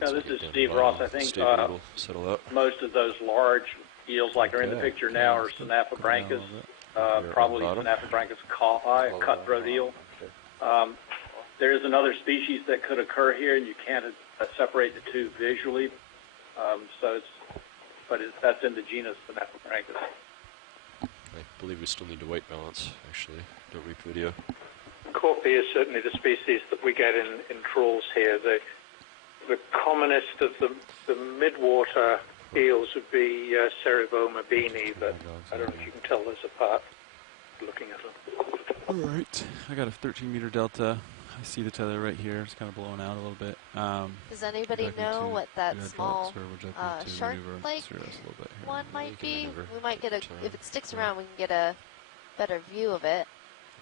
No, this is Steve Ross. I think most of those large eels, like are in the picture now, are Synaphobranchus, probably Synaphobranchus caupi, a cutthroat eel. There is another species that could occur here, and you can't separate the two visually. That's in the genus Synaphobranchus. I believe we still need to white balance, actually. Don't reap video. Caupi is certainly the species that we get in trawls here. The commonest of the midwater eels would be Cerevoma beanie, but I don't know if you can tell those apart looking at them. All right, I got a 13-meter delta. I see the tether right here. It's kind of blowing out a little bit. Does anybody know what that small shark-like one might be? We might get if it sticks around, we can get a better view of it.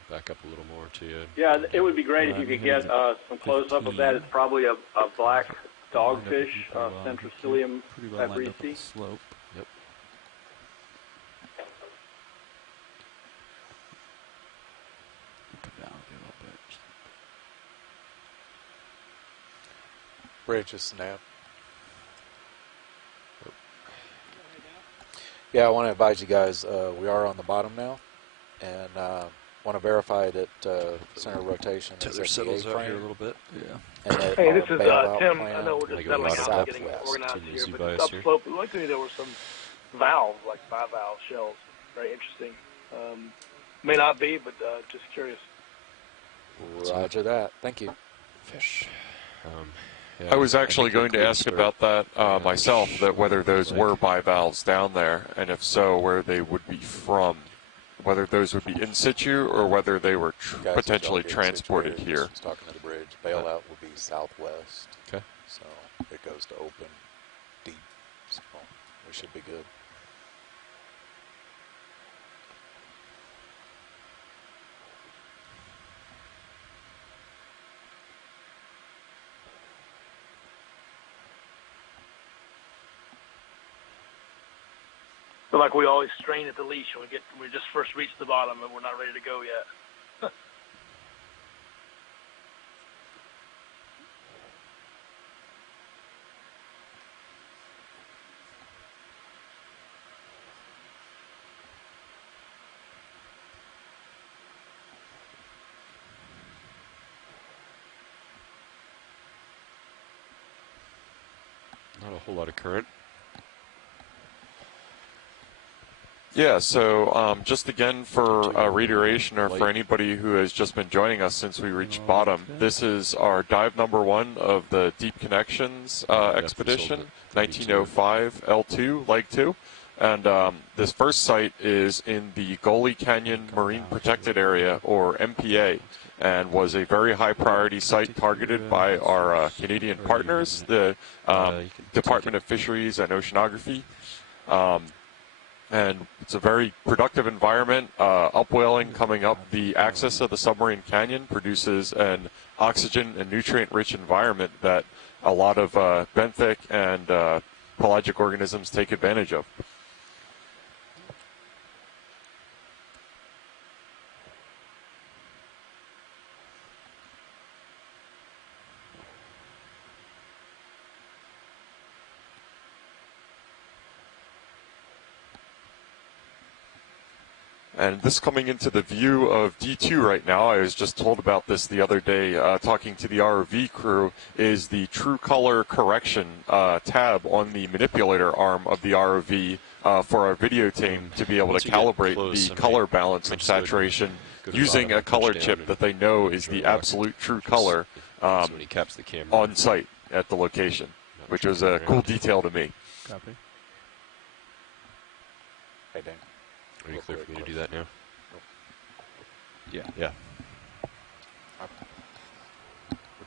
Back up a little more to you. Yeah, it would be great if you could get some close-up of that. It's probably a black dogfish, Centrocilium fabrici. Slope. Yep. Come down a little bit. Bridge is snap. Yeah, I want to advise you guys, we are on the bottom now, and want to verify that center rotation is at the A-frame here a little bit. Yeah. And that hey, this is Tim. I know we're just settling out, getting organized here, but upslope, it looked to me there were some valves, like 5-valve shells. Very interesting. May not be, but just curious. Roger that. Thank you. Fish. I was actually going to ask about that myself, that whether those were bivalves down there, and if so, where they would be from. Whether those would be in situ or whether they were potentially transported here. Talking to the bridge, bailout will be southwest. Okay. So it goes to open deep. So we should be good. Feel like we always strain at the leash when we just first reach the bottom and we're not ready to go yet. Not a whole lot of current. Yeah, so just again for reiteration, or for anybody who has just been joining us since we reached bottom, this is our dive number 1 of the Deep Connections expedition, 1905L2, Leg 2. And this first site is in the Gully Canyon Marine Protected Area, or MPA, and was a very high priority site targeted by our Canadian partners, the Department of Fisheries and Oceanography. And it's a very productive environment. Upwelling coming up the axis of the submarine canyon produces an oxygen and nutrient-rich environment that a lot of benthic and pelagic organisms take advantage of. And this coming into the view of D2 right now, I was just told about this the other day talking to the ROV crew, is the true color correction tab on the manipulator arm of the ROV for our video team to be able to calibrate the color balance and saturation using a color chip that they know is the absolute true color on site at the location, which was a cool detail to me. Copy. Hey, Dan. Are you clear for me to do that now? Yeah. Yeah.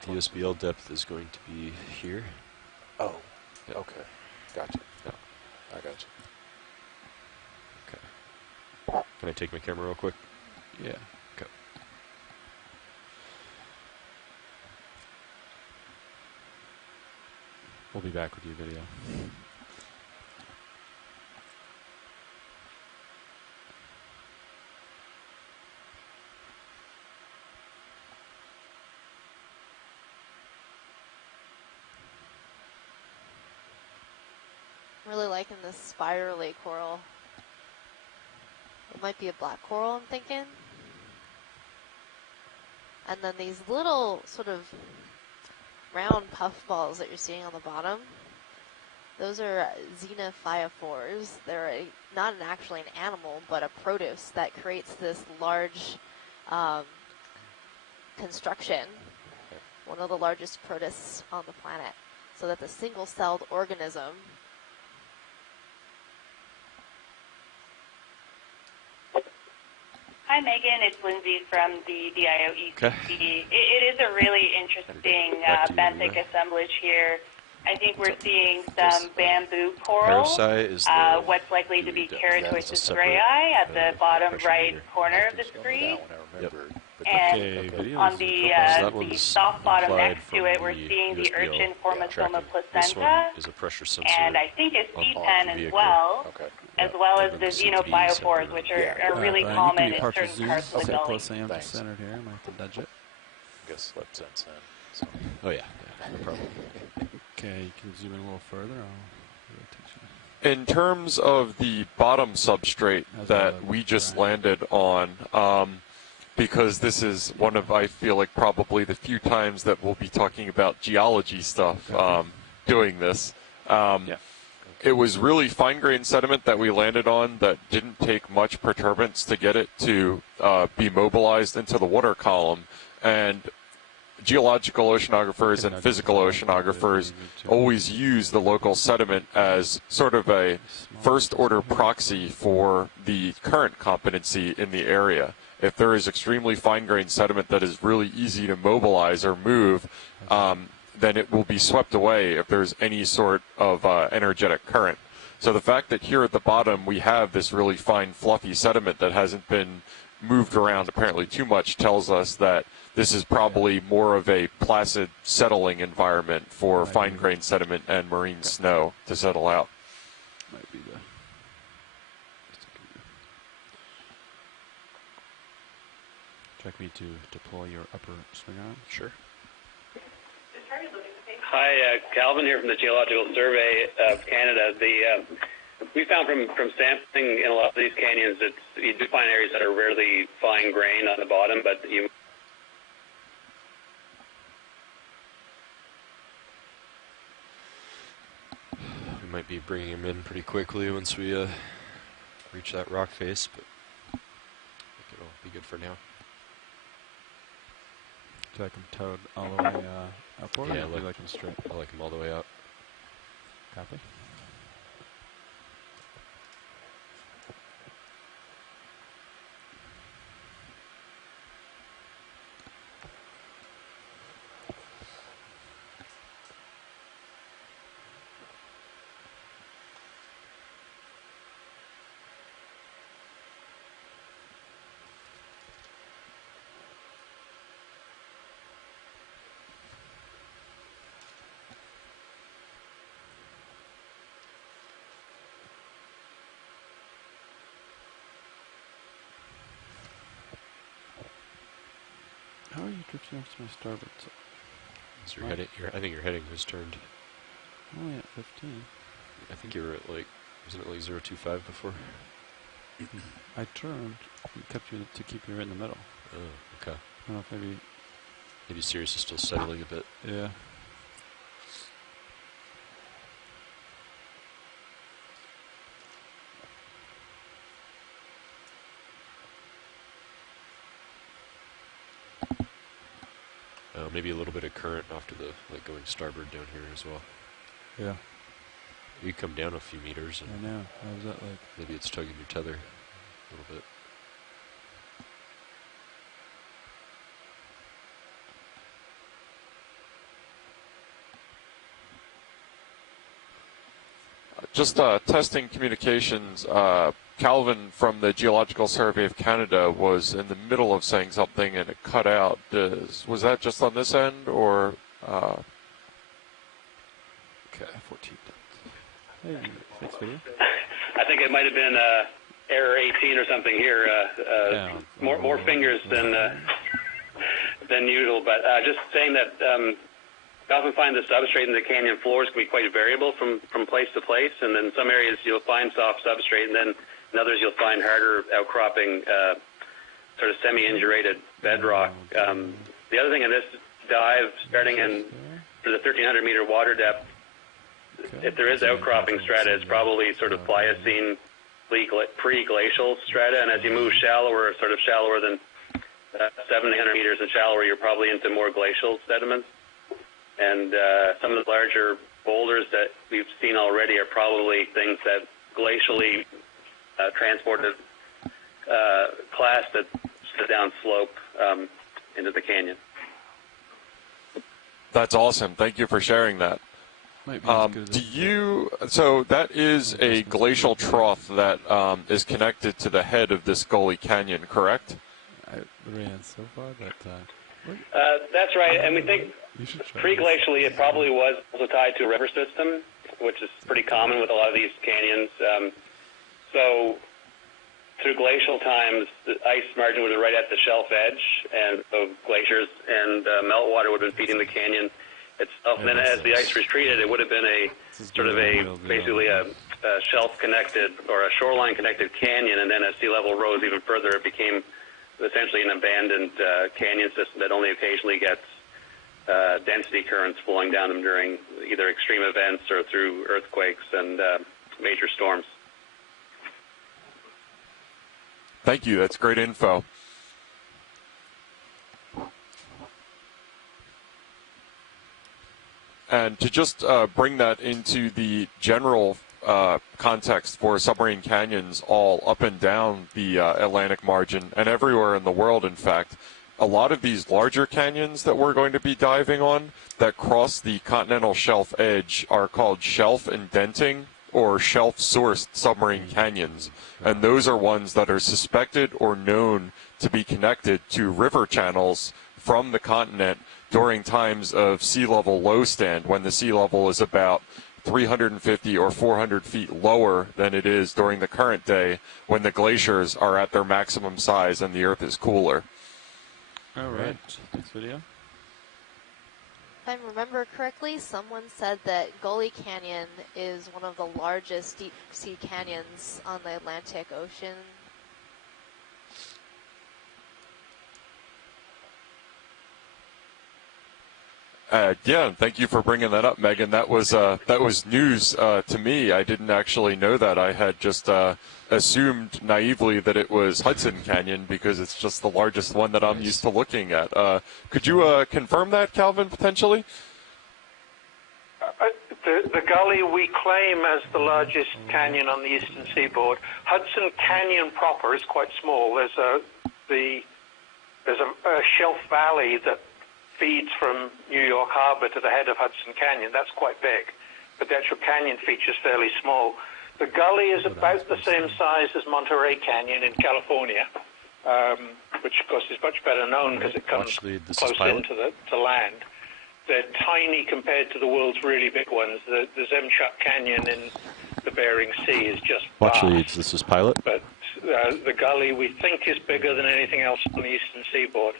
The USBL depth is going to be here. Oh, yeah. Okay. Gotcha. Yeah. I gotcha. Okay. Can I take my camera real quick? Yeah. Okay. We'll be back with you video. I'm really liking this spirally coral. It might be a black coral, I'm thinking. And then these little sort of round puffballs that you're seeing on the bottom, those are xenophyophores. They're not actually an animal, but a protus that creates this large construction, one of the largest protists on the planet. So that's a single-celled organism. Hi, Megan. It's Lindsay from the DIOECC. Okay. It is a really interesting benthic assemblage here. I think we're seeing some bamboo coral, what's likely to be Keratosis grayi at the bottom right corner of the screen. Yep. And on the soft bottom next to it, we're seeing the urchin Formosoma placenta, is a pressure sensor and I think a sea pen as well, as the xenophyophores, which are really common in certain parts of the Gully. Thanks. Centered here. I might have to nudge it. I guess slip sense in. So. Oh yeah, no problem. Okay, you can zoom in a little further. In terms of the bottom substrate that we just landed on, because this is one of, I feel like, probably the few times that we'll be talking about geology stuff doing this. It was really fine-grained sediment that we landed on that didn't take much perturbance to get it to be mobilized into the water column. And geological oceanographers and physical oceanographers always use the local sediment as sort of a first-order proxy for the current competency in the area. If there is extremely fine-grained sediment that is really easy to mobilize or move, then it will be swept away if there's any sort of energetic current. So the fact that here at the bottom we have this really fine, fluffy sediment that hasn't been moved around apparently too much tells us that this is probably more of a placid settling environment for fine-grained sediment and marine snow to settle out. Might be the... Check me to deploy your upper swing arm. Sure. Hi, Calvin here from the Geological Survey of Canada. We found from sampling in a lot of these canyons that you do find areas that are rarely fine-grained on the bottom, but you... We might be bringing him in pretty quickly once we reach that rock face, but I think it'll be good for now. Do you like him towed all the way upward? Yeah, or do you like him straight? I like him all the way up. Copy. How are you drifting off to my starboard side? So I think your heading was turned. I'm only at 15. I think you were at like, wasn't it like 025 before? I turned and kept you to keep you right in the middle. Oh, okay. I don't know if maybe Sirius is still settling a bit. Yeah. Maybe a little bit of current off to the, like, going starboard down here as well. Yeah. You come down a few meters. And I know. How's that like? Maybe it's tugging your tether a little bit. Just testing communications. Calvin from the Geological Survey of Canada was in the middle of saying something and it cut out. Was that just on this end or? Okay, 14. Hey, thanks, video. I think it might have been error 18 or something here. More fingers than usual, but just saying that We often find the substrate in the canyon floors can be quite variable from place to place, and then some areas you'll find soft substrate, and then in others you'll find harder outcropping, sort of semi-indurated bedrock. The other thing in this dive, starting in for the 1,300-meter water depth, if there is outcropping strata, it's probably sort of Pliocene pre-glacial strata, and as you move shallower, sort of shallower than 700 meters and shallower, you're probably into more glacial sediments. And some of the larger boulders that we've seen already are probably things that glacially transported class that down slope into the canyon. That's awesome. Thank you for sharing that. So that is a glacial trough that is connected to the head of this Gully Canyon, correct? I ran so far, but that's right, and we think pre-glacially it probably was also tied to a river system, which is pretty common with a lot of these canyons. So through glacial times, the ice margin was right at the shelf edge, and so glaciers and meltwater would have been feeding the canyon itself. And then as the ice retreated, it would have been a sort of basically a shelf-connected or a shoreline-connected canyon, and then as sea level rose even further, it became essentially an abandoned canyon system that only occasionally gets density currents flowing down them during either extreme events or through earthquakes and major storms. Thank you. That's great info. And to just bring that into the general context for submarine canyons all up and down the Atlantic margin and everywhere in the world, in fact, a lot of these larger canyons that we're going to be diving on that cross the continental shelf edge are called shelf indenting or shelf-sourced submarine canyons. And those are ones that are suspected or known to be connected to river channels from the continent during times of sea level low stand, when the sea level is about 350 or 400 feet lower than it is during the current day when the glaciers are at their maximum size and the Earth is cooler. All right. Next video. If I remember correctly, someone said that Gully Canyon is one of the largest deep sea canyons on the Atlantic Ocean. Yeah, thank you for bringing that up, Megan. That was news to me. I didn't actually know that. I had just assumed naively that it was Hudson Canyon because it's just the largest one that I'm used to looking at. Could you confirm that, Calvin, potentially? The gully we claim as the largest canyon on the eastern seaboard. Hudson Canyon proper is quite small. There's a shelf valley that feeds from New York Harbor to the head of Hudson Canyon. That's quite big, but the actual canyon feature is fairly small. The gully is about the same size as Monterey Canyon in California, which of course is much better known because it comes close into to land. They're tiny compared to the world's really big ones. The Zemchuk Canyon in the Bering Sea is just Watch leads, this is Pilot. But the gully we think is bigger than anything else on the eastern seaboard.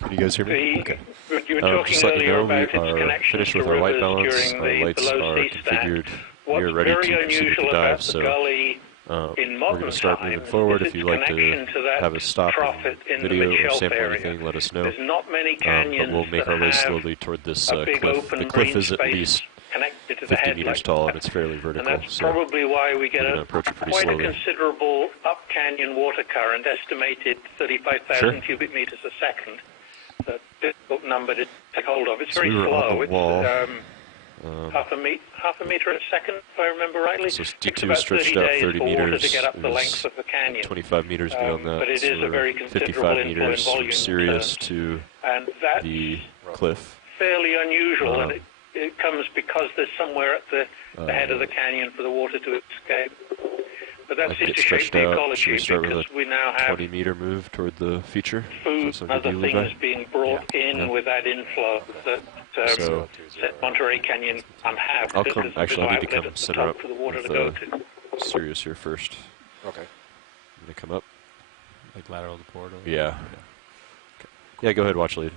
Can you guys hear me? Okay. You were talking earlier about its connection to rivers during the low sea stand. What's very unusual about the gully in modern time forward. is If you'd like to have a stop video or sample anything, let us know. There's not many canyons but we'll make our way slowly toward this cliff. The cliff is at least 50 meters tall and it's fairly vertical. And that's probably why we get quite a considerable up canyon water current, estimated 35,000 cubic meters a second. It's a difficult number to take hold of. It's very slow. It's half a meter a second, if I remember rightly. So D2 is stretched out 30 meters. To get up the length of the canyon. 25 meters beyond that. But it is a very considerable 55 meters from Sirius to the cliff. Fairly unusual, and it comes because there's somewhere at the head of the canyon for the water to escape. But that's just to shape the ecology because we now have 20-meter move toward the feature. Food and other things being brought in with that inflow that Monterey Canyon can't have. I'll come. Actually, I need to come center up with Sirius here first. Okay. I'm going to come up. Like lateral to port? Yeah. Okay. Yeah, go ahead, watch lead.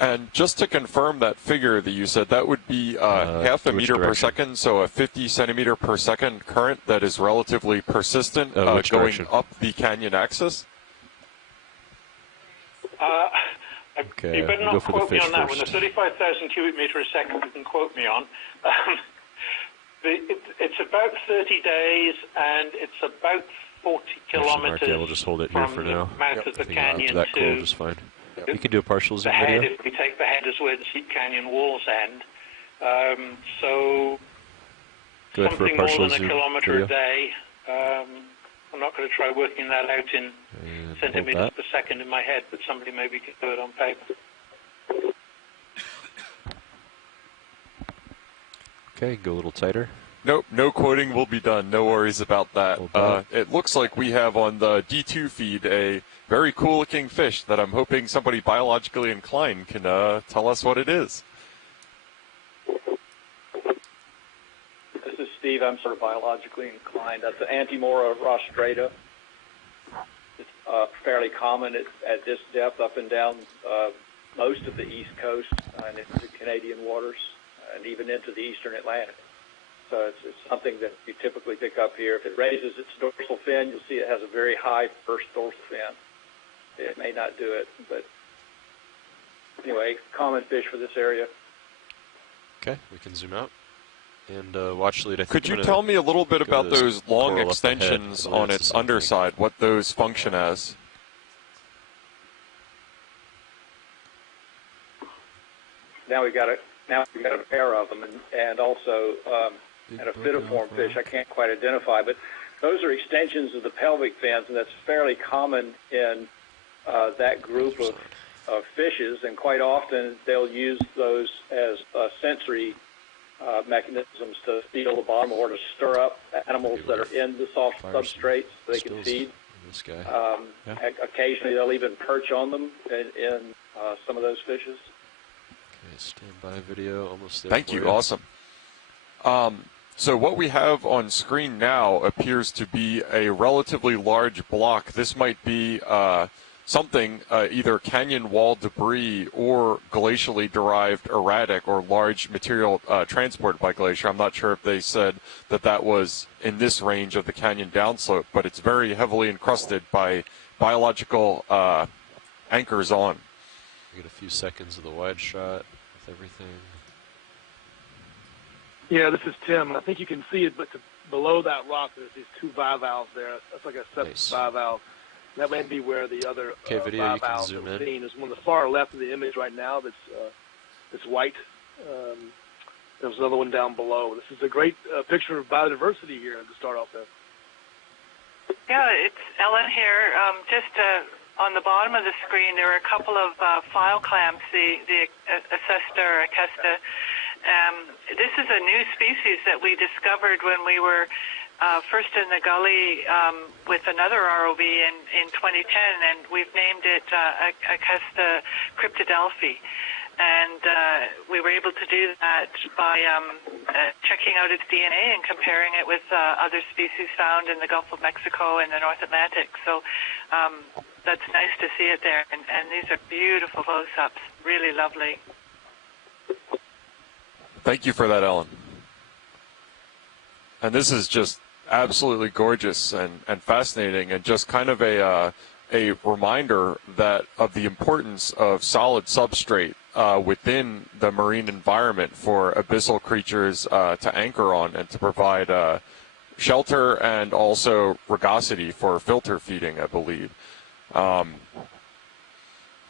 And just to confirm that figure that you said, that would be half a meter per second, so a 50 centimeter per second current that is relatively persistent going up the canyon axis? Okay, you better not quote me on that one. The 35,000 cubic meter a second you can quote me on. It's about 30 days, and it's about 40 kilometers we'll just hold it here from for now. the mouth of the canyon that to cool, just fine. You can do a partial zoom the head, video. if we take the head as where the Sheep Canyon walls end. So something more than a kilometer video. A day. I'm not going to try working that out in centimeters per second in my head, but somebody maybe can do it on paper. Okay, go a little tighter. Nope, no quoting will be done. No worries about that. It looks like we have on the D2 feed a very cool-looking fish that I'm hoping somebody biologically inclined can tell us what it is. This is Steve. I'm sort of biologically inclined. That's an Antimora rostrata. It's fairly common at this depth up and down most of the East Coast and into Canadian waters and even into the Eastern Atlantic. So it's something that you typically pick up here. If it raises its dorsal fin, you'll see it has a very high first dorsal fin. It may not do it, but anyway, common fish for this area. Okay, we can zoom out. And watch lead. Could you tell me a little bit about those long extensions on its underside, what those function as? Now we've got a pair of them, and also and a fitiform fish I can't quite identify, but those are extensions of the pelvic fins, and that's fairly common in that group of fishes, and quite often they'll use those as sensory mechanisms to feel the bottom or to stir up animals that are in the soft substrates so they can feed. This guy. Occasionally they'll even perch on them in some of those fishes. Okay, standby video, almost there. Thank you, awesome. So what we have on screen now appears to be a relatively large block. This might be something, either canyon wall debris or glacially derived erratic or large material transported by glacier. I'm not sure if they said that that was in this range of the canyon downslope, but it's very heavily encrusted by biological anchors on. We get a few seconds of the wide shot with everything. Yeah, this is Tim. I think you can see it, but below that rock, there's these two bivalves there. That's like a septic bivalve. That may be where the other bivalves are seen. There's one on the far left of the image right now that's white. There's another one down below. This is a great picture of biodiversity here to start off with. Yeah, it's Ellen here. Just on the bottom of the screen, there are a couple of file clamps, the Acesta or Acesta. This is a new species that we discovered when we were first in the gully with another ROV in 2010, and we've named it Acesta cryptodelphi. And we were able to do that by checking out its DNA and comparing it with other species found in the Gulf of Mexico and the North Atlantic. So that's nice to see it there. And these are beautiful close-ups, really lovely. Thank you for that, Ellen. And this is just absolutely gorgeous and fascinating, and just kind of a reminder that of the importance of solid substrate within the marine environment for abyssal creatures to anchor on and to provide shelter and also rugosity for filter feeding, I believe.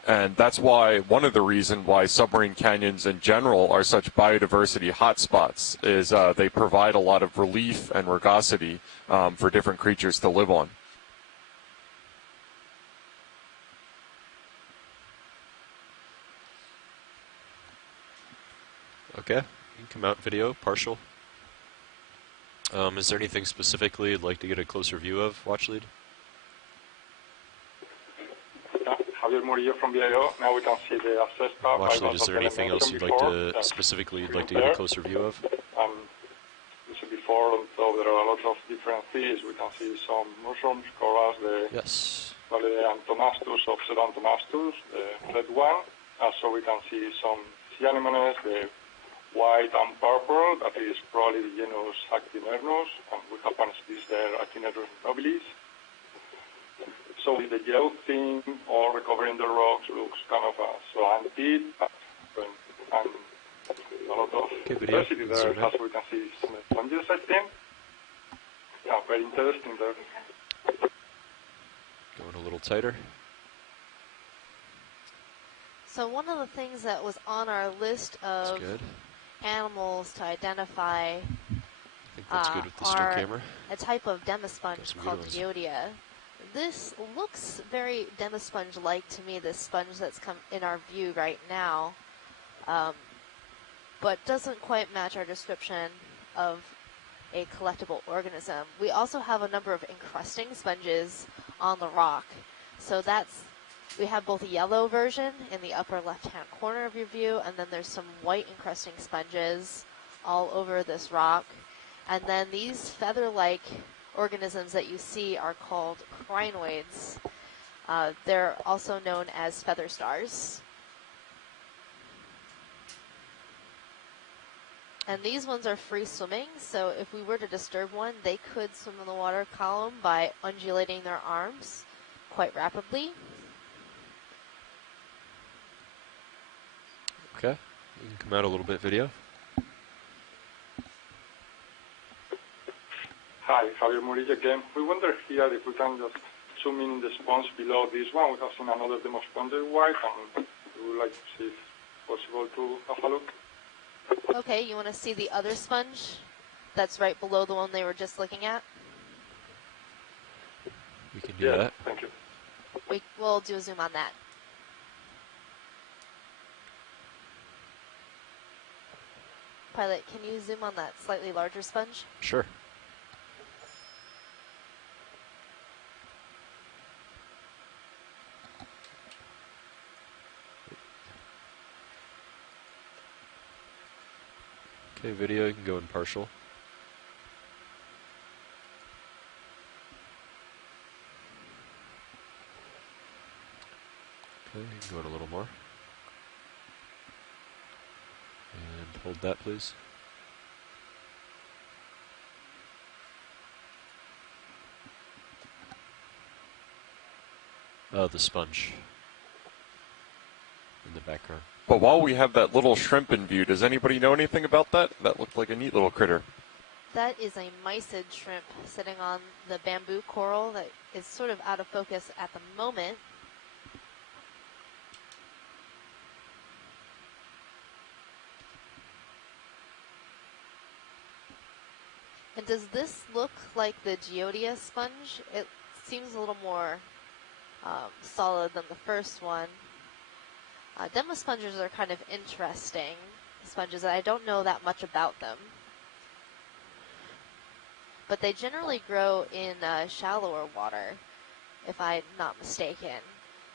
And that's why one of the reasons why submarine canyons in general are such biodiversity hotspots is they provide a lot of relief and rugosity for different creatures to live on. Okay, you can come out video, partial. Is there anything specifically you'd like to get a closer view of, watch lead? Javier Murillo from BIO. Now we can see the Acesta. Watch lead, is there anything else you'd like to, specifically you'd like to get a closer view of? You said before, although there are a lot of different fish, we can see some mushrooms, corals, the Antomastus of Pseudantomastus, the red one. So we can see some sea anemones, the white and purple, that is probably the genus Actinernus, and we have one species there, Actinernus nobilis. So with the yellow thing all recovering the rocks looks kind of slanted, and a lot of diversity there, as we can see some sponges, I think. Yeah, very interesting there. Going a little tighter. So one of the things that was on our list of animals to identify I think that's good with the still camera. A type of demisponge called Geodia. This looks very demisponge-like to me, this sponge that's come in our view right now, but doesn't quite match our description of a collectible organism. We also have a number of encrusting sponges on the rock. So we have both a yellow version in the upper left-hand corner of your view, and then there's some white encrusting sponges all over this rock. And then these feather-like organisms that you see are called crinoids. They're also known as feather stars. And these ones are free swimming, so if we were to disturb one, they could swim in the water column by undulating their arms quite rapidly. Okay, you can come out a little bit, video. Hi, Javier Murillo again. We wonder here if we can just zoom in the sponge below this one. We have seen another demo sponge white, and we would like to see if it's possible to have a look. Okay, you want to see the other sponge that's right below the one they were just looking at? We can do that. Thank you. We'll do a zoom on that. Pilot, can you zoom on that slightly larger sponge? Sure. Okay, video, you can go in partial. Okay, you can go in a little more. And hold that, please. The sponge in the background. But while we have that little shrimp in view, does anybody know anything about that? That looked like a neat little critter. That is a mysid shrimp sitting on the bamboo coral that is sort of out of focus at the moment. And does this look like the Geodia sponge? It seems a little more solid than the first one. Demisponges are kind of interesting sponges, and I don't know that much about them. But they generally grow in shallower water, if I'm not mistaken.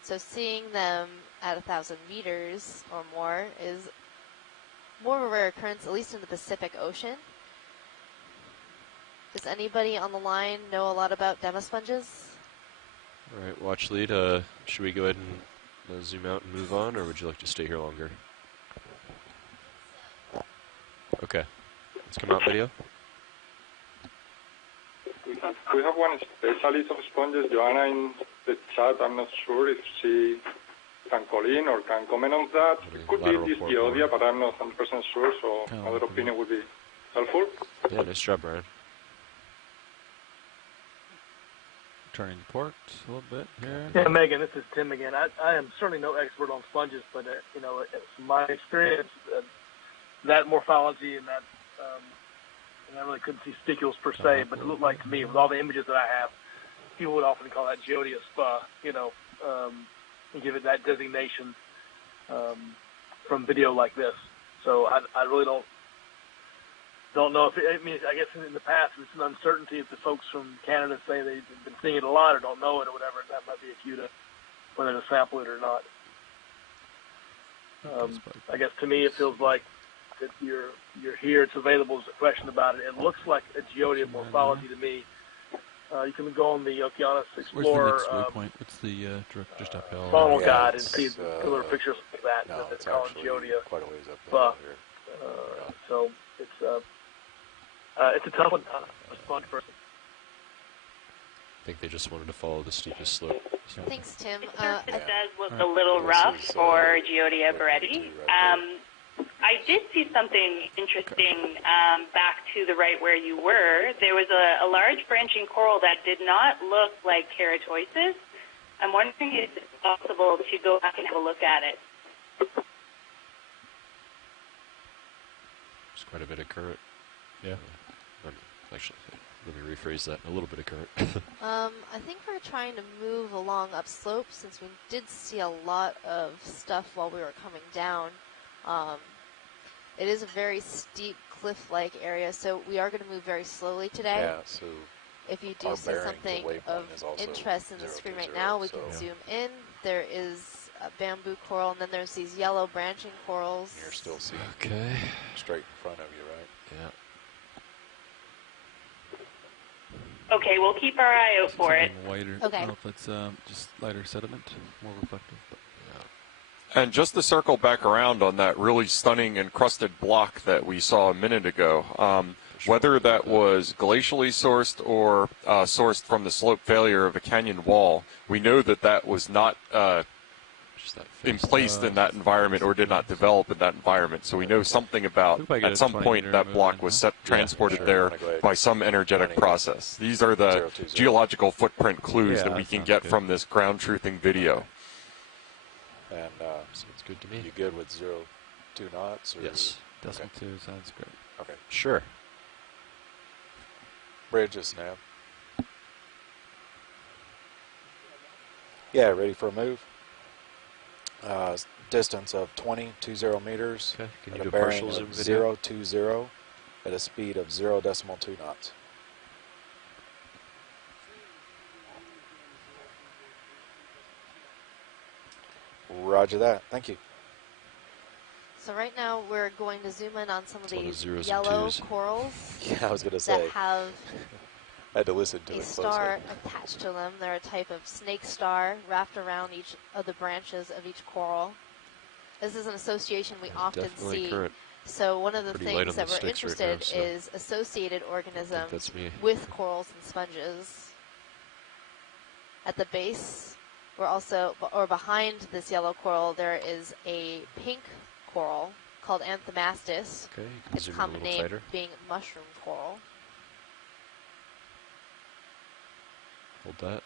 So seeing them at 1,000 meters or more is more of a rare occurrence, at least in the Pacific Ocean. Does anybody on the line know a lot about demisponges? All right, watch lead. Should we go ahead and zoom out and move on, or would you like to stay here longer? Okay, let's come out, video. We have one specialist of sponges, Joanna, in the chat. I'm not sure if she can call in or can comment on that. It could be this Geodia, but I'm not 100% sure, so another opinion would be helpful. Yeah, nice job, Brian. Turning to port a little bit here. Yeah, Megan, this is Tim again. I am certainly no expert on sponges, but you know, from my experience, that morphology and that, and I really couldn't see spicules per se, but it looked like to me, with all the images that I have, people would often call that Geodia spa, you know, and give it that designation from video like this. So I really don't know if I mean, I guess in the past it's an uncertainty if the folks from Canada say they've been seeing it a lot or don't know it or whatever. That might be a cue to whether to sample it or not. I guess to me it feels like if you're here, it's available. There's a question about it. It looks like a Geodia morphology to me. You can go on the Okeanos Where's the Explorer next waypoint? What's the just uphill? funnel guide and see similar pictures like that. No, it's called Geodia. Quite a ways up here. So it's a tough one. It's fun for. I think they just wanted to follow the steepest slope. So. Thanks, Tim. It does look a little rough for Geodia Beretti. I did see something interesting back to the right where you were. There was a large branching coral that did not look like keratosis. I'm wondering if it's possible to go back and have a look at it. There's quite a bit of current. Yeah. Actually, let me rephrase that. A little bit of current. I think we're trying to move along upslope since we did see a lot of stuff while we were coming down. It is a very steep cliff-like area, so we are going to move very slowly today. Yeah, so if you do see something of interest in the screen right now, we can zoom in. There is a bamboo coral, and then there's these yellow branching corals. You're still seeing straight in front of you, right? Yeah. Okay, we'll keep our eye out for it. Whiter. Okay. I don't know if it's just lighter sediment, more reflective. But And just to circle back around on that really stunning encrusted block that we saw a minute ago, whether that was glacially sourced or sourced from the slope failure of a canyon wall, we know that that was not emplaced in that environment or did not develop in that environment. So we know something about, at some point, that block was transported there by some energetic process. These are the geological footprint clues that we can get from this ground truthing video. And sounds good to me. You good with 0.2 knots? Or yes. Decimal 2 sounds great. Okay. Sure. Bridges now. Yeah, ready for a move. Distance of 20 meters. Okay. Can you at do a bearing partial zoom of video? 0.20 at a speed of 0.2 knots. Roger that. Thank you. So right now we're going to zoom in on some of these zeros and yellow twos. corals Yeah, I was going to say. that have I had to listen to a it star closely. attached to them. They're a type of snake star wrapped around each of the branches of each coral. This is an association we often definitely see. current. So one of the Pretty light things on that the we're sticks right interested now, so is associated organisms that's me. with corals and sponges. At the base, we're also, or behind this yellow coral, there is a pink coral called Anthomastus. Okay, you can Its zoom in a common little name tighter. being mushroom coral. Hold that.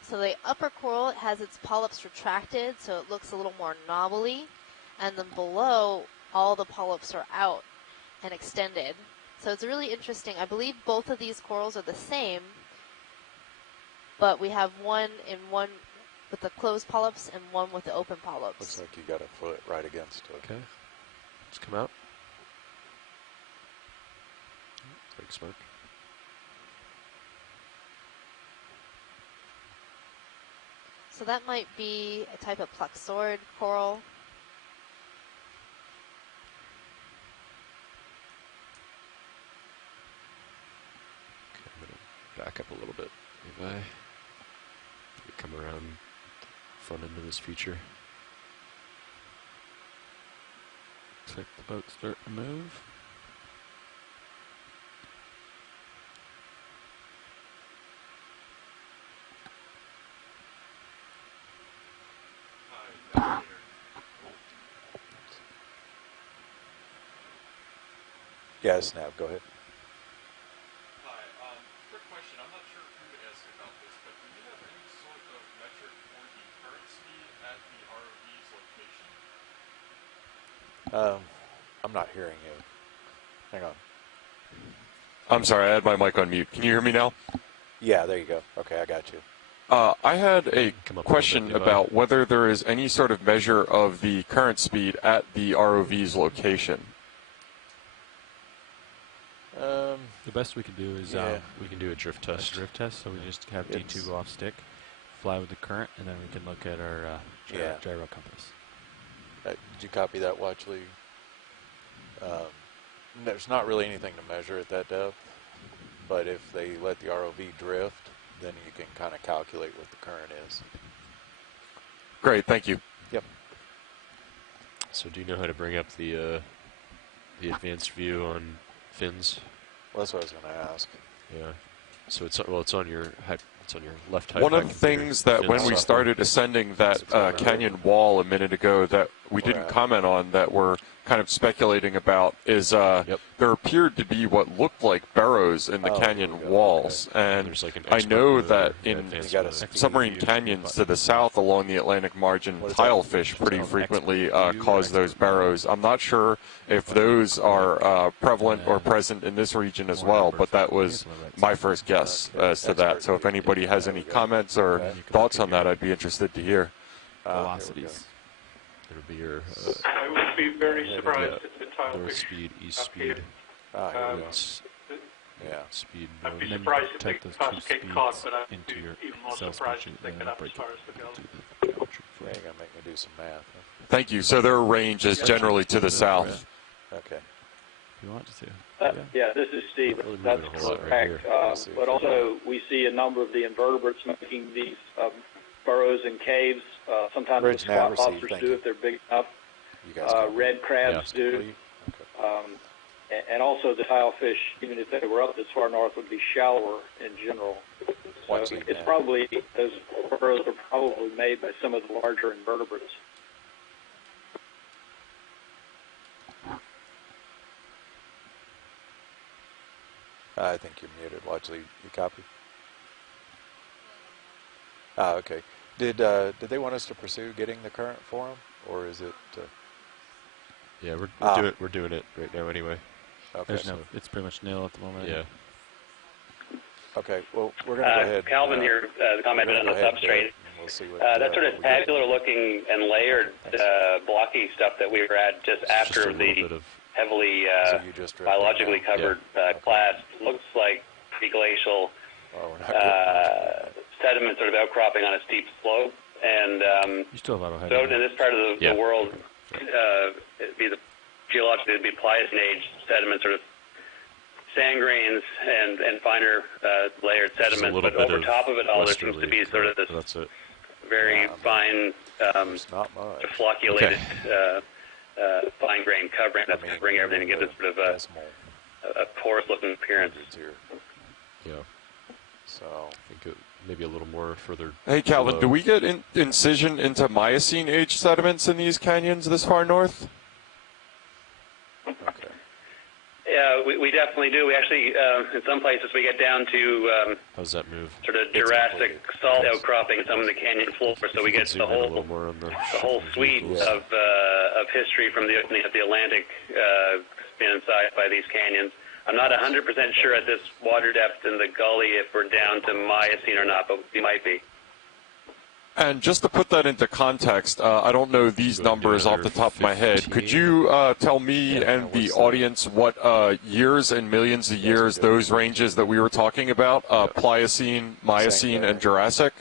So the upper coral has its polyps retracted, so it looks a little more knobbly. And then below, all the polyps are out and extended. So it's really interesting. I believe both of these corals are the same, but we have one with the closed polyps and one with the open polyps. Looks like you got a foot right against it. Okay. Let's come out. Big smoke. So that might be a type of pluxorid coral. Okay, I'm going to back up a little bit. Maybe come around the front end of this feature. Looks like the boat's starting to move. Yeah, Snap, go ahead. Hi, quick question. I'm not sure who to ask about this, but do you have any sort of metric for the current speed at the ROV's location? I'm not hearing you. Hang on. I'm sorry, I had my mic on mute. Can you hear me now? Yeah, there you go. Okay, I got you. I had a question about whether there is any sort of measure of the current speed at the ROV's location. The best we can do is we can do a drift test. So we just have D2 off stick, fly with the current, and then we can look at our gyro compass. Did you copy that, Watchley? There's not really anything to measure at that depth. but if they let the ROV drift, then you can kind of calculate what the current is. Great, thank you. Yep. So do you know how to bring up the advanced view on fins? Well, that's what I was going to ask. Yeah. So it's on your left. One of the things that when we started ascending that canyon wall a minute ago that we didn't comment on that we're kind of speculating about is there appeared to be what looked like burrows in the canyon walls. And I know that in submarine canyons to the south along the Atlantic margin, tilefish pretty frequently cause those burrows. I'm not sure if those are prevalent or present in this region as well, but that was my first guess as to that. So if anybody has any comments or thoughts on that, I'd be interested to hear. Velocities. It'll be your I would be very surprised if the tilefish north speed, east speed. Speed. I'd be surprised if they get caught, but I'd be even more surprised if they get up as far as they go. Yeah, you're going to make me do some math. Huh? Thank you. So their range is generally to the south. Okay. You want to see? Yeah, this is Steve. That's correct. But also, we see a number of the invertebrates making these burrows and caves. Sometimes the spot lobsters do if they're big enough. Red crabs do. And also the tilefish, even if they were up this far north, would be shallower in general. So it's probably, those burrows are probably made by some of the larger invertebrates. I think you're muted. Watchley, you copy? Okay. Did they want us to pursue getting the current for them, or is it? Yeah, we're doing it right now anyway. Okay. It's pretty much nil at the moment. Yeah. Okay. Well, we're going to go ahead. Calvin here commented on the substrate. We'll see what, that sort of tabular-looking and layered blocky stuff that we were at just after the heavily biologically covered class looks like preglacial sediment sort of outcropping on a steep slope. And so in this part of the world, it'd be geologically, it'd be Pliocene age sediment, sort of sand grains and finer layered sediment. But over top of it all, there seems to be sort of this very fine, flocculated, fine grain covering that's going to bring everything and give it sort of a porous-looking appearance. Yeah. So I think maybe a little more further. Hey, Calvin, do we get incision into Miocene age sediments in these canyons this far north? Okay. Yeah, we definitely do. We actually, in some places, we get down to how's that move? Sort of Jurassic salt outcropping in some of the canyon floor, so we get the whole suite of history from the opening of the Atlantic being inside by these canyons. I'm not 100% sure at this water depth in the gully if we're down to Miocene or not, but we might be. And just to put that into context, I don't know these numbers off the top of my head. Could you tell me and the audience what years and millions of years those ranges that we were talking about, Pliocene, Miocene, and Jurassic?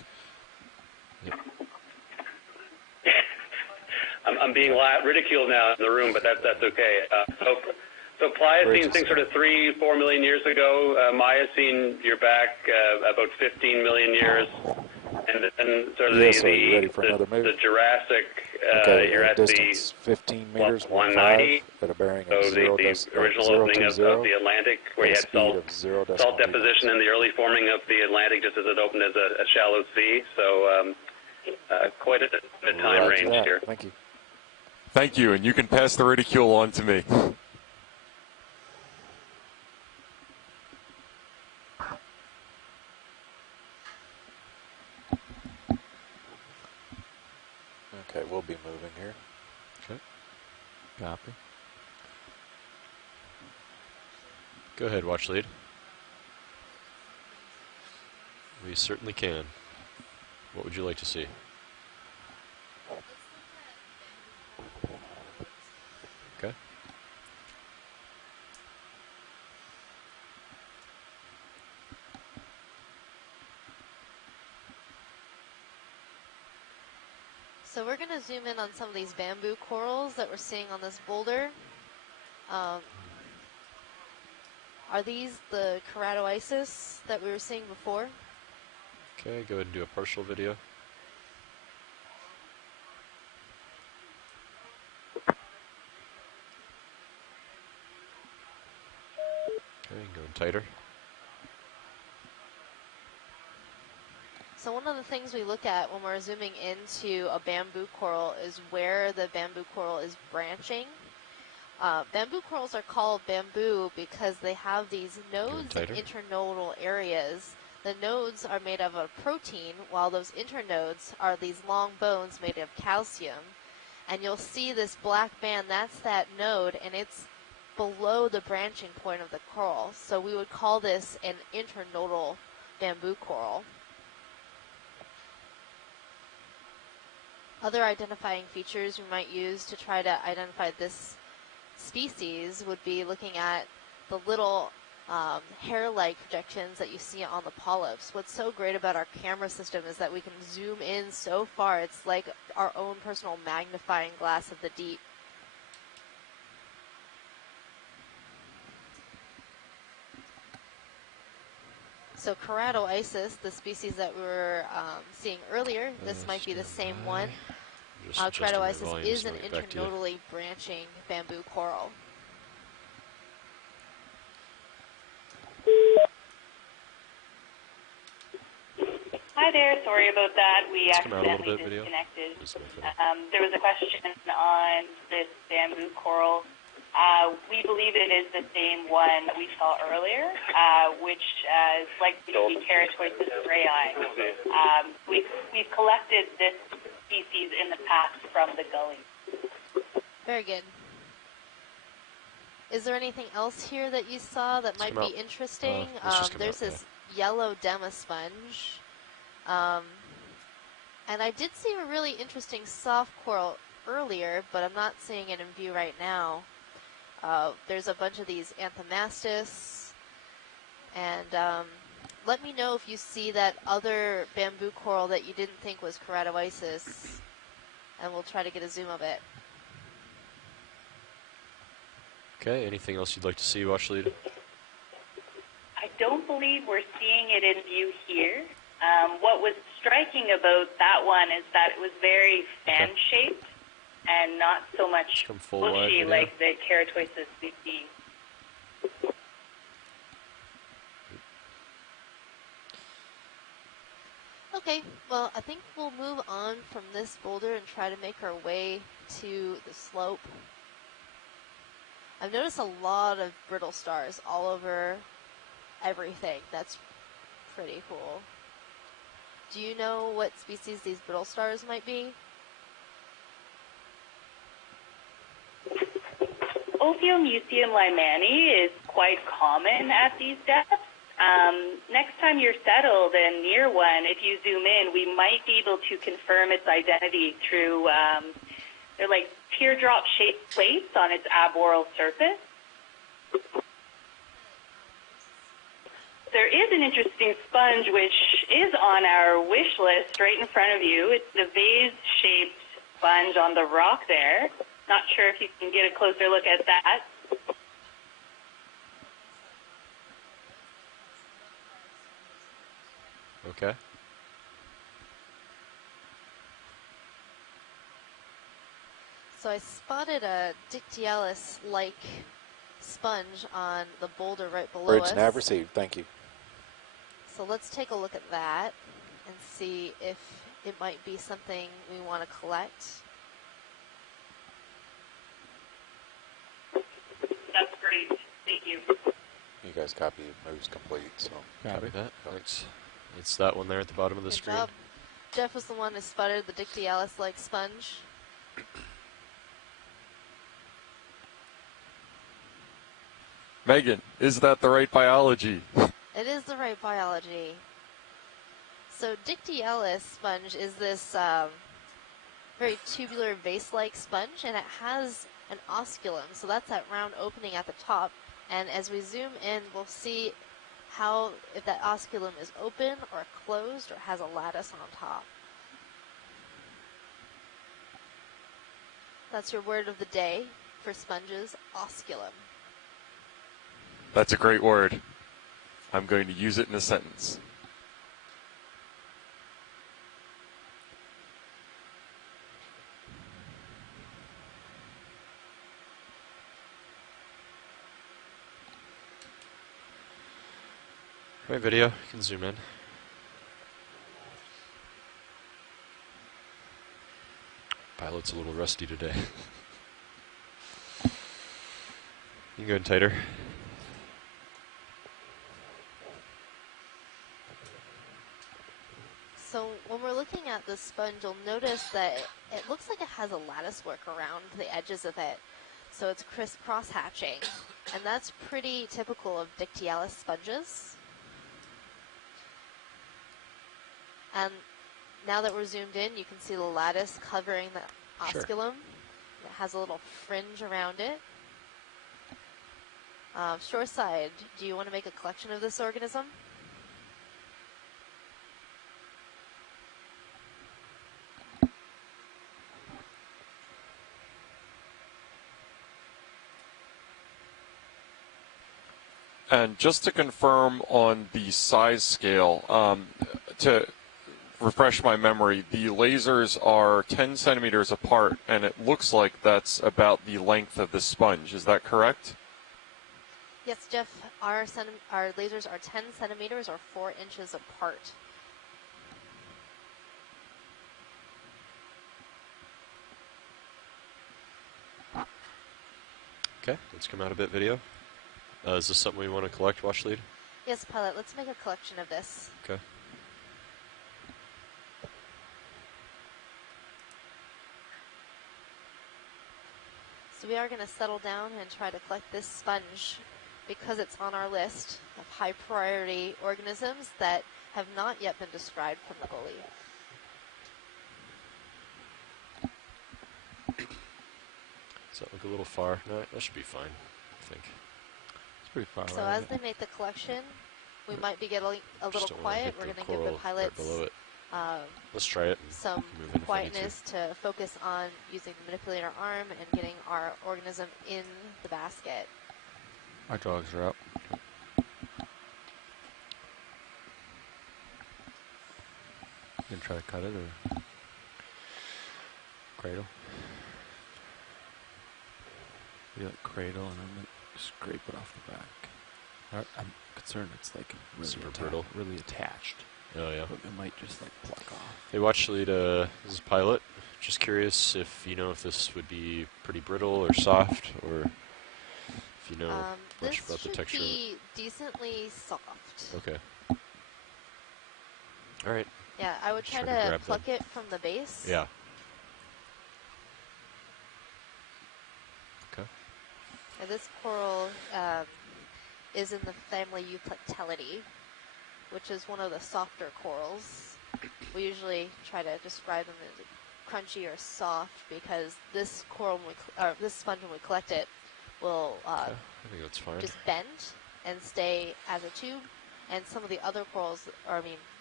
I'm being ridiculed now in the room, but that's okay. So Pliocene, think sort of 3-4 million years ago. Miocene, you're back about 15 million years. And then sort of the Jurassic, you're at distance, the 15 meters, 190. At a bearing so of zero, the original opening of the Atlantic, where you had salt deposition and the early forming of the Atlantic just as it opened as a shallow sea. So quite a time range here. Thank you. Thank you, and you can pass the ridicule on to me. Okay, we'll be moving here. Okay. Copy. Go ahead, watch lead. We certainly can. What would you like to see? Okay. So we're going to zoom in on some of these bamboo corals that we're seeing on this boulder. Are these the keratoisis that we were seeing before? Okay, go ahead and do a partial video. Okay, going tighter. So one of the things we look at when we're zooming into a bamboo coral is where the bamboo coral is branching. Bamboo corals are called bamboo because they have these nodes and internodal areas. The nodes are made of a protein, while those internodes are these long bones made of calcium. And you'll see this black band, that's that node, and it's below the branching point of the coral. So we would call this an internodal bamboo coral. Other identifying features we might use to try to identify this species would be looking at the little hair-like projections that you see on the polyps. What's so great about our camera system is that we can zoom in so far. It's like our own personal magnifying glass of the deep. So keratoisis, the species that we were seeing earlier, this might be the same one. Keratoisis is an internodally branching bamboo coral. Hi there, sorry about that. We accidentally disconnected. There was a question on this bamboo coral. We believe it is the same one that we saw earlier, which is likely to be Keratoisis rayi. We've collected this species in the past from the gully. Very good. Is there anything else here that you saw that might be interesting? There's this yellow dema sponge. And I did see a really interesting soft coral earlier, but I'm not seeing it in view right now. There's a bunch of these anthomastus, and let me know if you see that other bamboo coral that you didn't think was keratoisis, and we'll try to get a zoom of it. Okay, anything else you'd like to see, Watch Lead? I don't believe we're seeing it in view here. What was striking about that one is that it was very fan-shaped and not so much bushy like the Keratoisis we see. Okay, well, I think we'll move on from this boulder and try to make our way to the slope. I've noticed a lot of brittle stars all over everything. That's pretty cool. Do you know what species these brittle stars might be? Ophiomucium limani is quite common at these depths. Next time you're settled and near one, if you zoom in, we might be able to confirm its identity through, they're like teardrop-shaped plates on its aboral surface. There is an interesting sponge which is on our wish list right in front of you. It's the vase-shaped sponge on the rock there. Not sure if you can get a closer look at that. Okay. So I spotted a Dictyalis-like sponge on the boulder right below us. Bridge nav received, thank you. So let's take a look at that and see if it might be something we want to collect. That's great. Thank you. You guys copy moves complete, so. Copy that. Thanks. It's that one there at the bottom of the screen. Job. Jeff was the one who spotted the Dictyalis-like sponge. Megan, is that the right biology? It is the right biology. So Dictyalis sponge is this very tubular vase-like sponge, and it has an osculum. So that's that round opening at the top. And as we zoom in, we'll see how if that osculum is open or closed or has a lattice on top. That's your word of the day for sponges, osculum. That's a great word. I'm going to use it in a sentence. Right, video, you can zoom in. Pilot's a little rusty today. You can go in tighter. So when we're looking at the sponge, you'll notice that it looks like it has a lattice work around the edges of it. So it's crisscross hatching. And that's pretty typical of Dictyalis sponges. And now that we're zoomed in, you can see the lattice covering the osculum. It has a little fringe around it. Shoreside, do you want to make a collection of this organism? And just to confirm on the size scale, to refresh my memory, the lasers are 10 centimeters apart, and it looks like that's about the length of the sponge. Is that correct? Yes, Jeff, our lasers are 10 centimeters or 4 inches apart. Okay, let's come out a bit, video. Is this something we want to collect, Watch Lead? Yes, pilot, let's make a collection of this. Okay. So we are going to settle down and try to collect this sponge because it's on our list of high priority organisms that have not yet been described from the buoy. Does that look a little far? No, that should be fine, I think. It's pretty far So away. as they make the collection, we might be getting a little quiet. We're going to give the pilots let's try it. Some quietness to focus on using the manipulator arm and getting our organism in the basket. Our dogs are up. You can try to cut it or cradle. We got cradle and then scrape it off the back. I'm concerned it's like really super brittle, really attached. Oh yeah. But it might just like pluck off. Hey, Watch Lead, this is Pilot. Just curious if you know if this would be pretty brittle or soft, or if you know much about the texture. This should be decently soft. Okay. All right. Yeah, I would try to pluck it from the base. Yeah. Okay. Now this coral is in the family Euplectellidae, which is one of the softer corals. We usually try to describe them as crunchy or soft because this coral, this sponge, when we collect it, will I think that's fine. just bend and stay as a tube. And some of the other corals,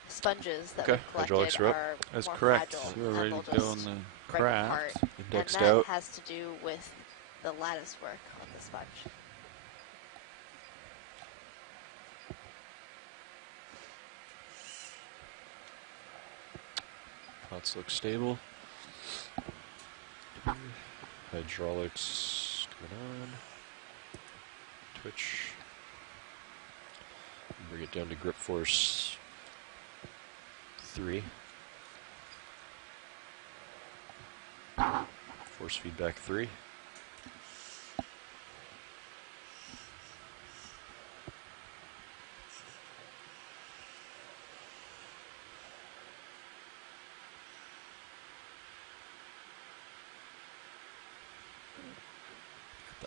sponges that we collected are That's more correct. fragile. We're ready to go in the break apart. Indexed and that out. has to do with the lattice work on the sponge. Pots look stable. Hydraulics coming on. Twitch. Bring it down to grip force 3. Force feedback 3.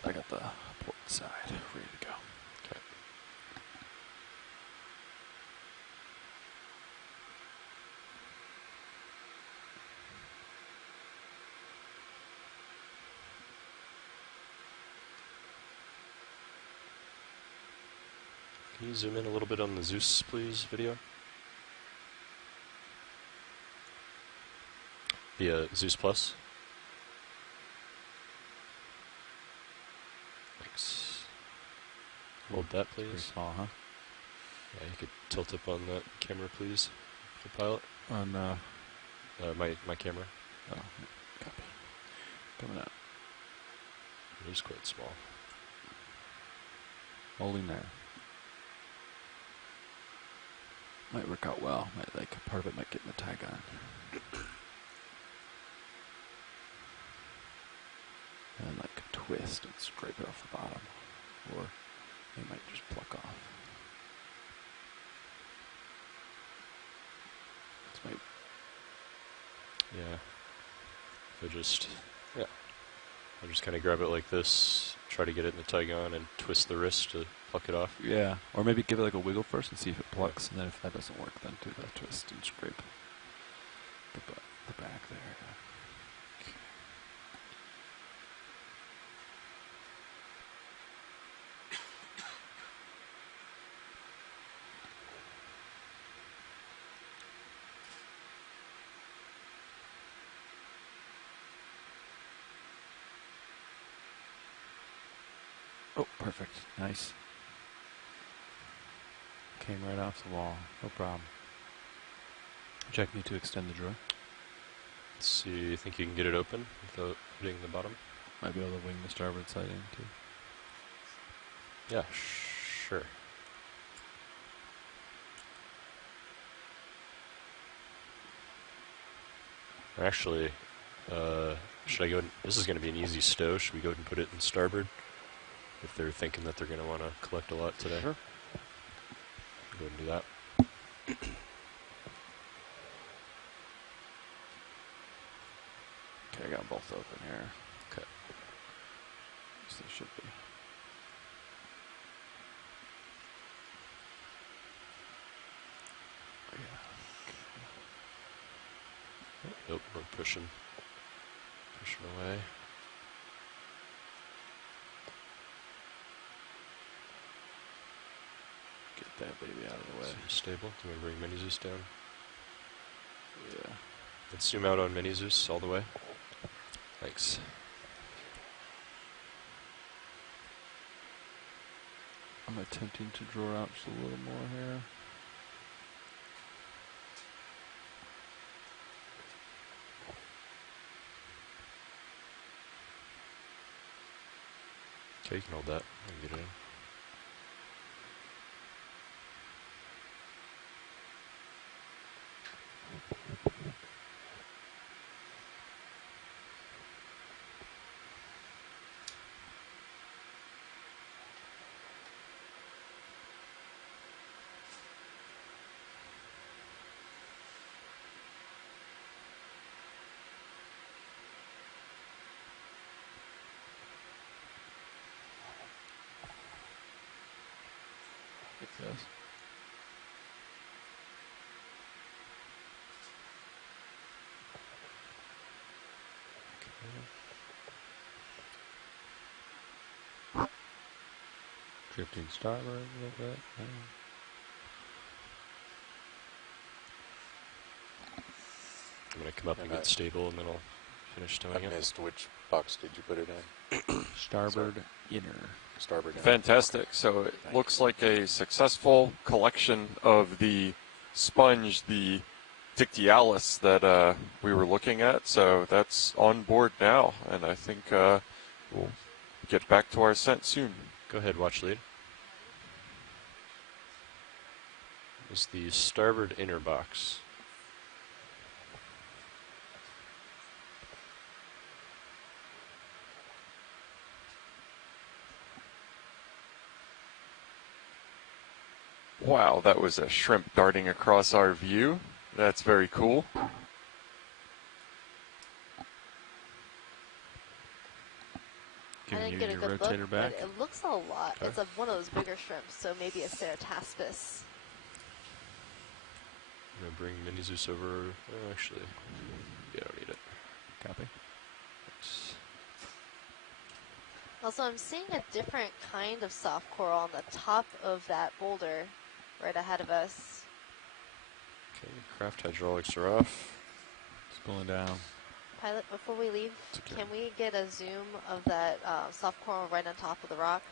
I got the port side ready to go. Okay. Can you zoom in a little bit on the Zeus, please, video? The Zeus Plus. Hold that, please. Pretty small, huh? Yeah, you could tilt up on that camera, please. Pilot. On my camera. Oh, copy. Coming out. It is quite small. Holding there. Might work out well. Might, like, part of it might get in the tag on. And then, like, twist and scrape it off the bottom. Or they might just pluck off. This might. Yeah. So just, yeah. I'll just kind of grab it like this, try to get it in the tag on, and twist the wrist to pluck it off. Yeah, or maybe give it like a wiggle first and see if it plucks, and then if that doesn't work, then do that twist and scrape the back there. Okay. Oh, perfect. Nice. Came right off the wall. No problem. Jack, need to extend the drawer. Let's see, you think you can get it open without hitting the bottom? Might be able to wing the starboard side in, too. Yeah, sure. Actually, should I go ahead, this is going to be an easy stow. Should we go ahead and put it in starboard? If they're thinking that they're going to want to collect a lot today. Sure. Go ahead and do that. Okay, I got them both open here. Okay. So they should be. Nope, we're pushing away. Get that baby out of the way. Stable. Do you want to bring Mini Zeus down? Yeah. Let's zoom out on Mini Zeus all the way. Thanks. I'm attempting to draw out just a little more here. Okay, you can hold that and get it in. Yes. Okay. Drifting starboard a little bit. I'm going to come up and get stable, and then I'll finish towing it. I missed which box did you put it in? Starboard inner. Starboard inner. Fantastic. So it looks like a successful collection of the sponge, the Dictyalis that we were looking at. So that's on board now, and I think we'll get back to our ascent soon. Go ahead, watch lead. This is the starboard inner box. Wow, that was a shrimp darting across our view. That's very cool. I didn't get a good look, but it looks a lot. Okay. It's one of those bigger shrimps, so maybe a Cerataspis. I'm going to bring Mini Zeus over. Actually, yeah, I don't need it. Copy. Thanks. Also, I'm seeing a different kind of soft coral on the top of that boulder right ahead of us. Okay, craft hydraulics are off. It's going down. Pilot, before we leave, can we get a zoom of that soft coral right on top of the rock?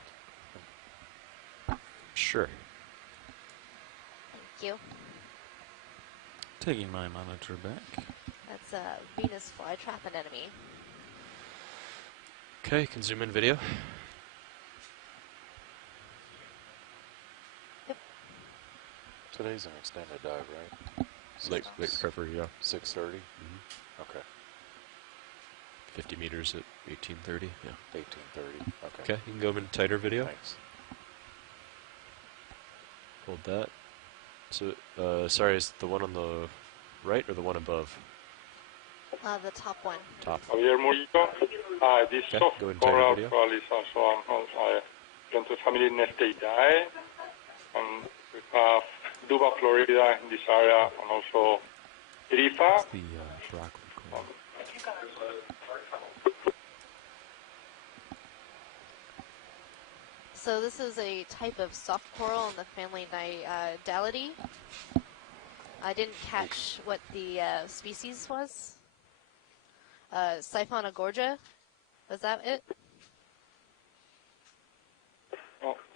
Sure. Thank you. Taking my monitor back. That's a Venus flytrap anemone. Okay, you can zoom in video. Yep. Today's an extended dive, right? Late recovery, yeah. 6:30? Okay. 50 meters at 18:30, yeah. 18:30, okay. Okay, you can go in tighter video. Thanks. Hold that. So, sorry, is the one on the right or the one above? The top one. Top. Javier Murillo. This Okay, soft go in tighter coral video. probably is also belong to family Nesteidae. And we have Duba Florida in this area, and also Trifa. The broccoli coral. So this is a type of soft coral in the family Nidalidae. I didn't catch what the species was. Siphonogorgia, was that it?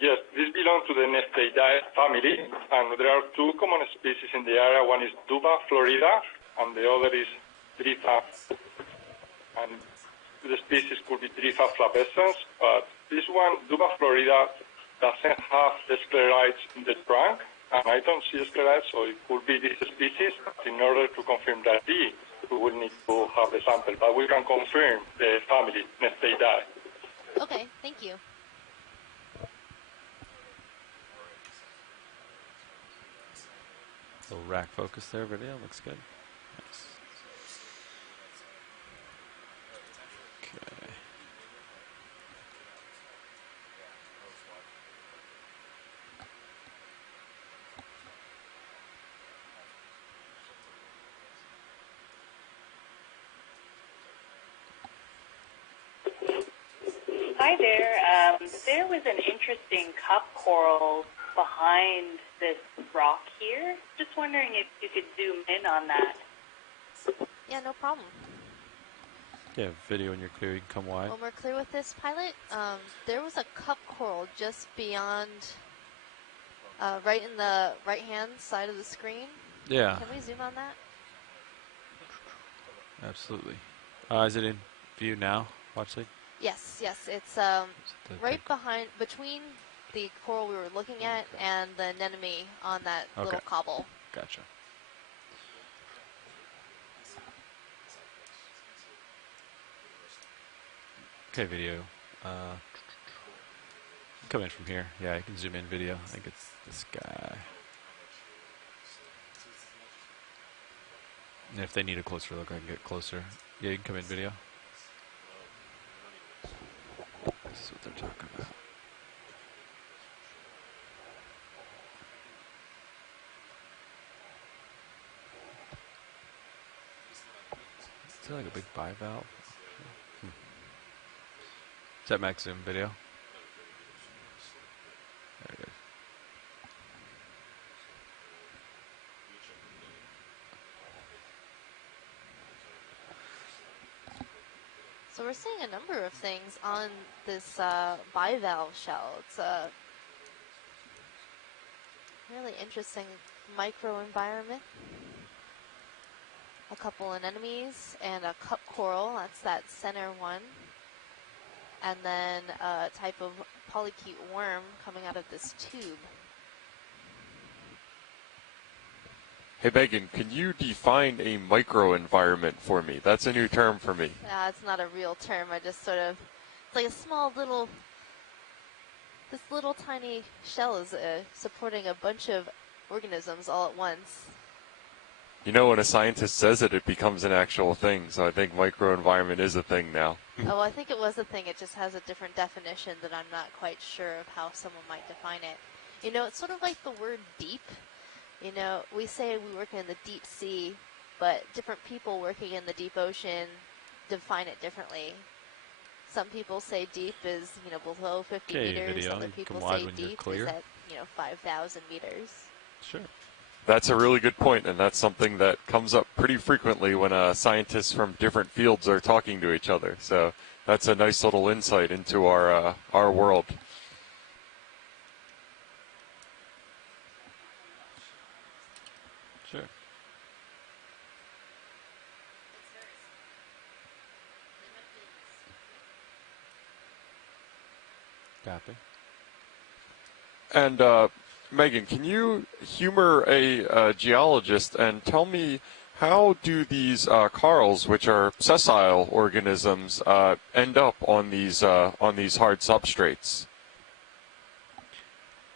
Yes, this belongs to the Nesteidae family, and there are two common species in the area. One is Duba Florida, and the other is Trifa. And the species could be Trifa flavescens, but this one, Duba Florida, doesn't have sclerites in the trunk, and I don't see sclerites, so it could be this species. In order to confirm that we will need to have the sample, but we can confirm the family, Nesteidae. Okay, thank you. Little rack focus there, video looks good. Nice. Okay. Hi there. There was an interesting cup coral behind this rock here. Just wondering if you could zoom in on that. Yeah, no problem. Yeah, video when you're clear, you can come wide. When we're clear with this pilot, there was a cup coral just beyond, right in the right-hand side of the screen. Yeah. Can we zoom on that? Absolutely. Is it in view now? Watch it. Yes, yes. It's right behind, between the coral we were looking at and the anemone on that little cobble. Gotcha. Okay, video. Come in from here. Yeah, you can zoom in video. I think it's this guy. And if they need a closer look, I can get closer. Yeah, you can come in video. This is what they're talking about. Is that like a big bivalve? Is that max zoom video? There it is. So we're seeing a number of things on this bivalve shell. It's a really interesting microenvironment. A couple anemones and a cup coral, that's that center one. And then a type of polycute worm coming out of this tube. Hey Megan, can you define a microenvironment for me? That's a new term for me. It's not a real term. I just sort of, it's like a small little, this little tiny shell is supporting a bunch of organisms all at once. You know, when a scientist says it, it becomes an actual thing. So I think microenvironment is a thing now. Oh, I think it was a thing. It just has a different definition that I'm not quite sure of how someone might define it. You know, it's sort of like the word deep. You know, we say we work in the deep sea, but different people working in the deep ocean define it differently. Some people say deep is, you know, below 50 meters. Video. Other people say deep is at, you know, 5,000 meters. Sure. That's a really good point, and that's something that comes up pretty frequently when scientists from different fields are talking to each other. So that's a nice little insight into our world. Copy. And Megan, can you humor a geologist and tell me how do these corals, which are sessile organisms, end up on these hard substrates?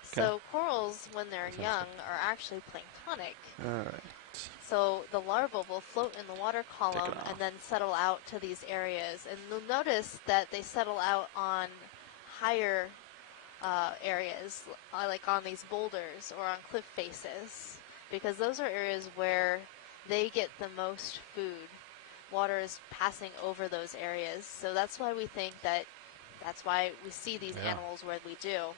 So corals, when they're young, are actually planktonic. All right. So the larvae will float in the water column and then settle out to these areas. And you'll notice that they settle out on higher areas, like on these boulders or on cliff faces, because those are areas where they get the most food. Water is passing over those areas. So that's why we think that's why we see these animals where we do.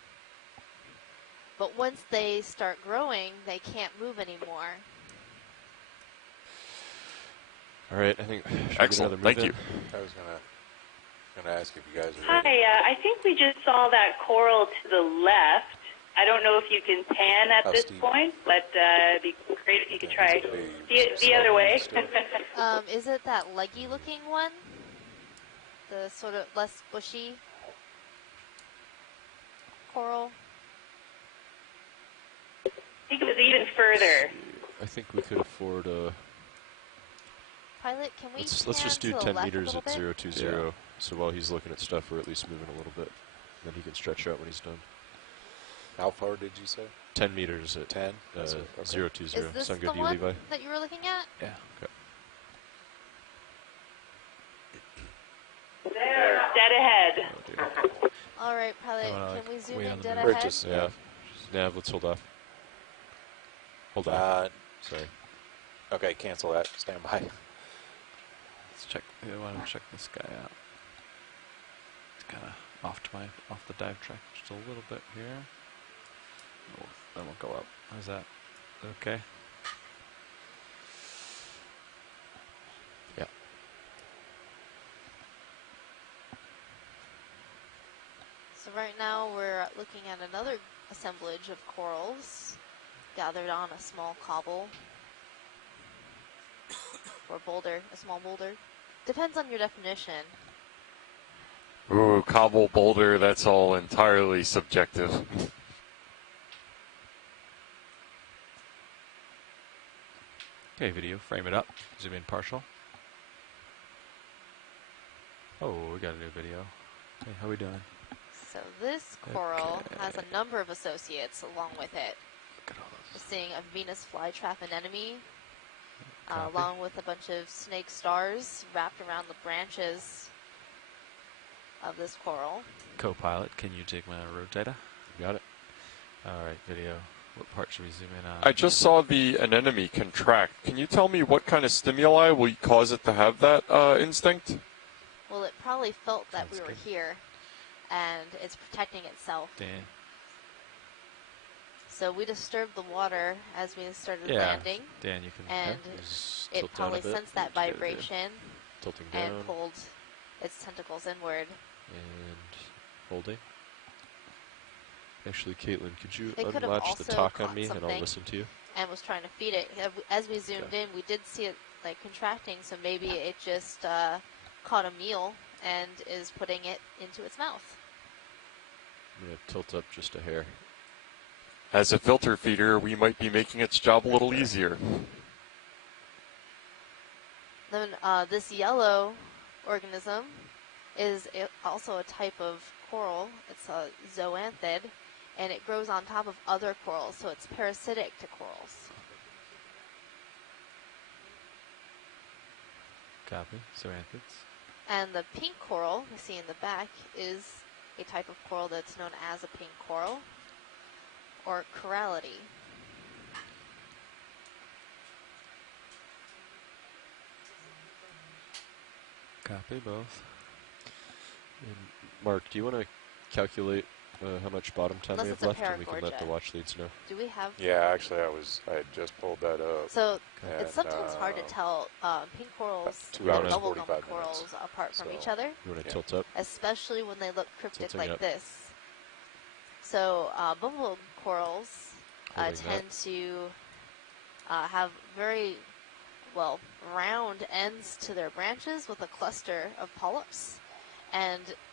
But once they start growing, they can't move anymore. All right, I think excellent. Thank you. I was gonna ask if you guys are ready. Hi, I think we just saw that coral to the left. I don't know if you can pan at this point, but it'd be great if you could try the other way. Is it that leggy-looking one? The sort of less bushy coral? I think it was even further. I think we could afford a... Pilot, can we let's just do 10 meters at 020. Yeah. So while he's looking at stuff, we're at least moving a little bit. Then he can stretch out when he's done. How far did you say? 10 meters at 10? 020. Is this Sound the good to you, one Levi? that you were looking at? Yeah. Okay. There, dead ahead. Oh, dear. All right, Pilot, can we zoom in dead We're ahead? just, Yeah. Nav, let's hold off. Hold on. Sorry. Okay, cancel that. Stand by. Let's check. I want to check this guy out. It's kind of off the dive track just a little bit here. Oh, then we'll go up. How's that? Okay. Yeah. So right now we're looking at another assemblage of corals gathered on a small cobble or boulder, a small boulder. Depends on your definition. Ooh, cobble boulder, that's all entirely subjective. Okay, video, frame it up. Zoom in partial. Oh, we got a new video. Hey, how we doing? So this coral has a number of associates along with it. Look at all We're those. seeing a Venus flytrap anemone, along with a bunch of snake stars wrapped around the branches of this coral. Co-pilot, can you take my road data? You got it. All right, video. What part should we zoom in on? I just saw the anemone contract. Can you tell me what kind of stimuli will cause it to have that instinct? Well, it probably felt that we were here, and it's protecting itself. Dan. So we disturbed the water as we started landing. Dan, you can. And it probably sensed that vibration Tilting down. and pulled its tentacles inward. And holding. Actually, Caitlin, could you It could've unlatch the also talk on caught me and I'll something listen to you? and was trying to feed it. As we zoomed in, we did see it like contracting, so maybe it just caught a meal and is putting it into its mouth. I'm going to tilt up just a hair. As a filter feeder, we might be making its job a little easier. Then this yellow organism is also a type of coral. It's a zoanthid, and it grows on top of other corals, so it's parasitic to corals. Copy. Zoanthids. And the pink coral you see in the back is a type of coral that's known as a pink coral, or corallity. Copy both. And Mark, do you want to calculate how much bottom time we have left, and we can let the watch leads know? Do we have? Yeah, actually, I had just pulled that up. So it's sometimes hard to tell pink corals and bubblegum corals apart from each other. You want to tilt up? Especially when they look cryptic Tilting like up. this. So bubblegum corals tend to have very round ends to their branches with a cluster of polyps, and